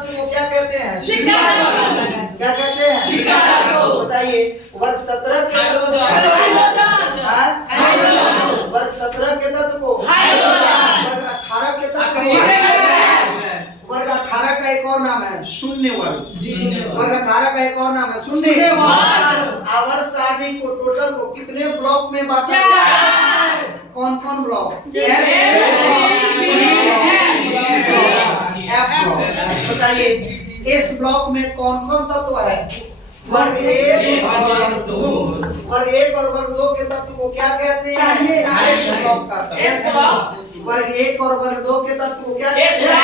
तत्व को क्या कहते हैं? क्या कहते हैं? बताइए वर्ग 17 के तत्व को वर्ग 17 के तत्व को वर्ग 18 के तत्व को वर्ग 18 का एक और नाम है शून्य वर्ग। वर्ग 18 का एक और नाम है शून्य वर्ग। आवर्त सारणी को टोटल को कितने ब्लॉक में बांटा गया है? कौन कौन ब्लॉक? F block. बताइए इस ब्लॉक में कौन कौन तत्व है? वर्ग 1 और वर्ग 2। वर्ग 1 और वर्ग 2 के तत्व को क्या कहते हैं? एस ब्लॉक का तत्व। वर्ग 1 और वर्ग 2 के तत्व को क्या कहते हैं?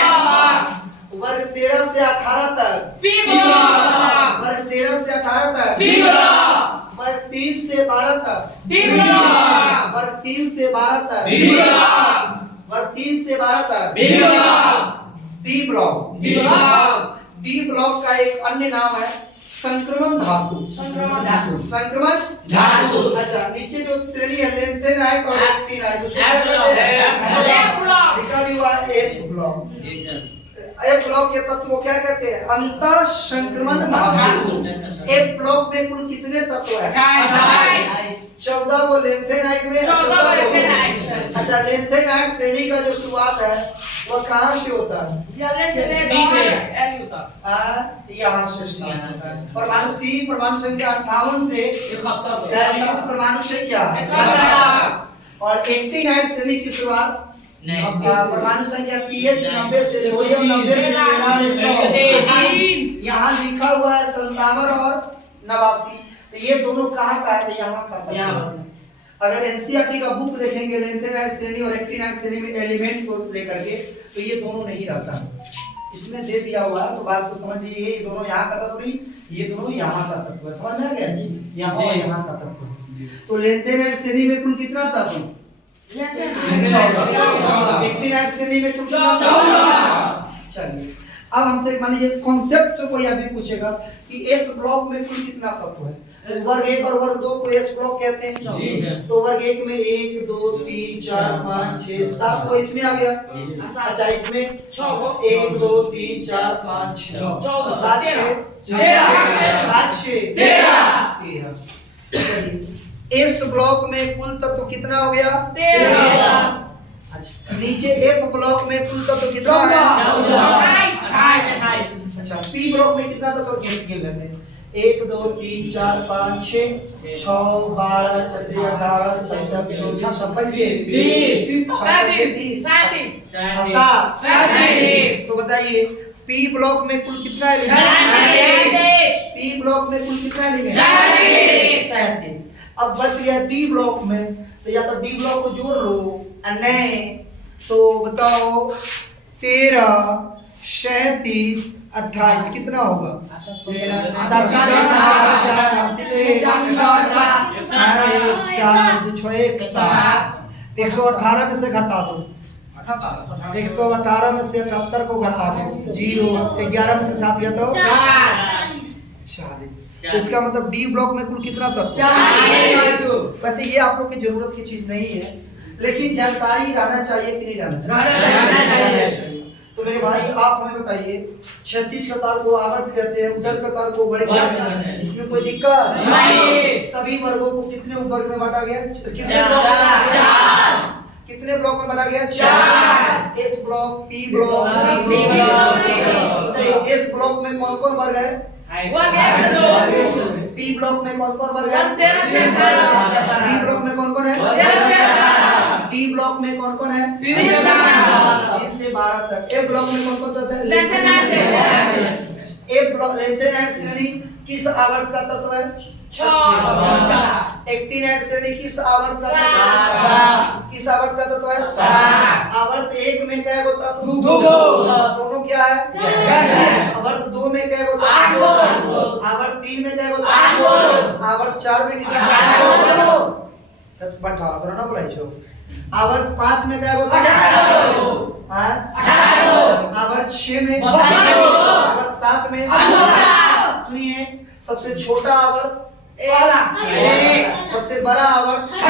वर्ग 13 से 18 तक बी ब्लॉक। वर्ग 13 से 18 तक बी ब्लॉक। वर्ग 3 से 12 तक डी ब्लॉक। वर्ग 3 से 12 तक डी ब्लॉक। वर्ग 3 से 12 तक D block. D block. D block का एक अन्य नाम है संक्रमण धातु। संक्रमण धातु। अच्छा नीचे जो श्रेणी है लेंथेनाइट और एक्टिनाइट उसको क्या कहते हैं? लिखा भी हुआ एक ब्लॉक। एक ब्लॉक के तत्व को क्या कहते हैं? अंतर संक्रमण धातु। एक ब्लॉक में कुल कितने तत्व है? 14 वो लेंथेनाइट में 14। अच्छा लेंथेनाइट श्रेणी का जो शुरुआत है वो कहाँ से होता है? यहाँ से। परमाणु C परमाणु संख्या 58 से परमाणु संख्या और 89 श्रेणी की शुरुआत परमाणु संख्या TH 90 से थोरियम 90 से यहाँ लिखा हुआ है 57 और 89। तो ये दोनों कहाँ का है? यहाँ का। अगर एनसीईआरटी का बुक देखेंगे लेंथेनाइट श्रेणी और एक्टिनाइट श्रेणी में एलिमेंट को लेकर के तो ये दोनों नहीं रहता। इसमें दे दिया हुआ है तो बात को समझ लीजिए ये दोनों यहाँ का तत्व नहीं, ये दोनों यहाँ का तत्व है। समझ में आ गया जी? यहाँ और यहाँ का तत्व। तो लेंथेनाइट श्रेणी में कुल कितना तत्व? 14। एक्टिनाइट श्रेणी में कुल 14। चलिए अब हमसे मान लीजिए कॉन्सेप्ट से कोई आदमी पूछेगा कि एस ब्लॉक में कुल कितना तत्व है? वर्ग 1 और वर्ग 2 को एस ब्लॉक कहते हैं। तो वर्ग 1 में 1 2 3 4 5 6 7 वो इसमें आ गया। अच्छा इसमें 1 2 3 4 5 6 7 6 13। इस ब्लॉक में कुल तत्व कितना हो गया? 13। अच्छा नीचे एफ ब्लॉक में कुल तत्व कितना है? 28। अच्छा पी ब्लॉक में कितना तत्व गिन लेते हैं? 1 2 3 4 5 6 6 12 14 18 66 34 35 37। तो बताइए पी ब्लॉक में कुल कितना एलिमेंट? पी ब्लॉक में कुल कितना एलिमेंट? 37। अब बच गया डी ब्लॉक में तो या तो डी ब्लॉक को जोड़ लो नहीं तो बताओ 13 37 28 कितना होगा? 118 में से घटा दो 118 में से 78 को घटा दो 0 11 में से 7 गया तो 40। तो इसका मतलब डी ब्लॉक में कुल कितना तत्व? 40। वैसे ये आप लोग की जरूरत की चीज नहीं है लेकिन जानकारी रहना चाहिए कि नहीं रहना चाहिए। तो मेरे भाई आप हमें बताइए क्षैतिज कतार को आवर्त कहते हैं, उदर कतार को बड़े इसमें कोई दिक्कत नहीं। सभी वर्गों को कितने वर्ग में बांटा गया? कितने ब्लॉक में? कितने ब्लॉक में बांटा गया? 4। S block, P block, D block. S block में कौन कौन वर्ग है? पी ब्लॉक में कौन कौन वर्ग है? बी ब्लॉक में कौन कौन है? डी ब्लॉक में कौन कौन है? 3 से 12 तक। ए ब्लॉक में कौन कौन तत्व है? ए ब्लॉक लेंथेनाइट श्रेणी किस आवर्त का तत्व है? 6। एक्टिनाइट श्रेणी किस आवर्त का तत्व है? किस आवर्त का तत्व है? 7। आवर्त 1 में क्या होता है? 2 दोनों क्या है? आवर्त 2 में क्या होता है? 8। आवर्त 3 में क्या होता है? 8। आवर्त 4 में कितना? 8। बैठा तो ना बोलाई छो। आवर्त 5 में क्या होता है? 18। आवर्त 6 में 32। आवर्त 7 में सुनिए सबसे छोटा आवर्त वाला 1। सबसे बड़ा आवर्त 6।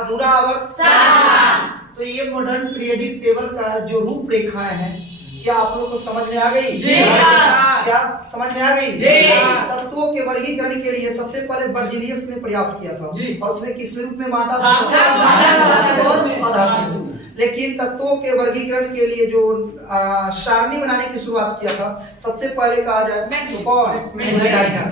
अधूरा आवर्त 7। तो ये मॉडर्न पीरियडिक टेबल का जो रूपरेखाएं हैं क्या आप लोग को समझ में आ गई? जी सर। क्या समझ में आ गई? जी। तत्वों के वर्गीकरण के लिए सबसे पहले बर्जिलियस ने प्रयास किया था जी। और उसने किस रूप में बांटा था? धातु और अधातु। लेकिन तत्वों के वर्गीकरण के लिए जो सारणी बनाने की शुरुआत किया था सबसे पहले कहा जाए तो कौन? डोबेराइनर।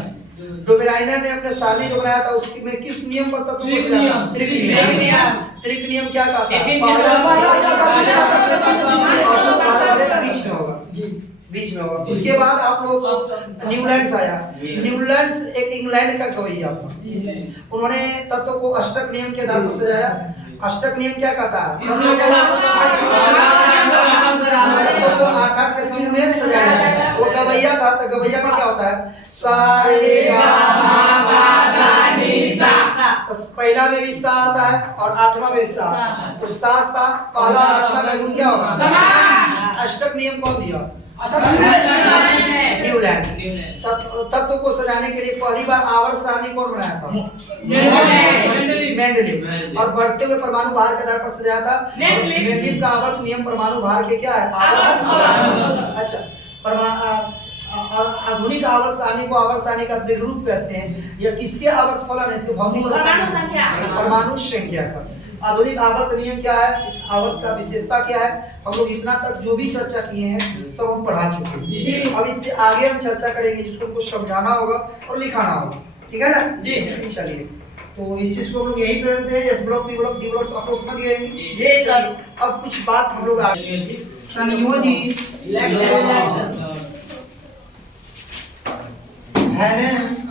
डोबेराइनर ने अपने सारणी जो बनाया था उसमें किस नियम पर तत्वों को सजाया? त्रिक नियम। त्रिक नियम क्या कहता है? औसत भार वाले बीच में होगा, बीच में होगा। उसके बाद आप लोग न्यूलैंड्स आया। न्यूलैंड्स एक इंग्लैंड का गवैया था। उन्होंने तत्व को अष्टक नियम के आधार पर सजाया। अष्टक नियम क्या कहता है? तत्वों को आठ के समूह में सजाया जाए। वो गवैया था तो गवैया में क्या होता है? सा रे गा मा पा धा नी सा। तो पहला में भी सा आता है और आठवां में भी सा। तो सा सा पहला आठवां में गुण क्या होगा? समान। अष्टक नियम कौन दिया? न्यूलैंड। तत्व को सजाने के लिए पहली बार आवर्त सारणी कौन बनाया था? मेंडलीव। और बढ़ते हुए परमाणु भार के आधार पर सजाया था। मेंडलीव का आवर्त नियम परमाणु भार के क्या है? अच्छा, और आधुनिक आवर्त सारणी को आवर्त सारणी का द्विरूप कहते हैं। यह किसके आवर्त फलन है? इसके भौतिक परमाणु संख्या का। आधुनिक आवर्त नियम क्या है? इस आवर्त का विशेषता क्या है? हम लोग इतना तक जो भी चर्चा किए हैं सब हम पढ़ा चुके हैं। अब इससे आगे हम चर्चा करेंगे जिसको कुछ समझाना होगा और लिखाना होगा। ठीक है ना? जी। चलिए, तो इस चीज को हम लोग यही करते हैं। S block, B block, D block आप लोग समझ गए होंगे। जी सर। अब कुछ बात हम लोग आगे संयोजी वैलेंस